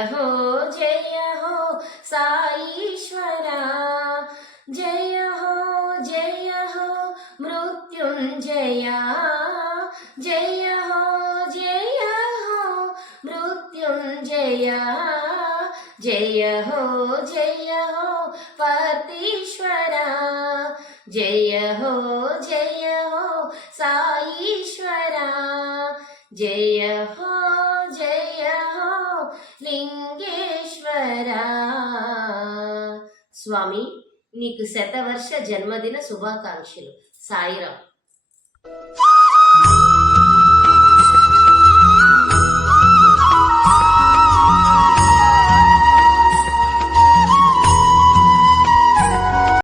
हो साईश्वरा, जय हो मृत्युंजया, जय हो मृत्युंजया, जय हो पतीश्वरा, जय हो साईश्वरा, जय हो లింగేశ్వరా. స్వామి, నీకు శతవర్ష జన్మదిన శుభాకాంక్షలు. సాయిరాం.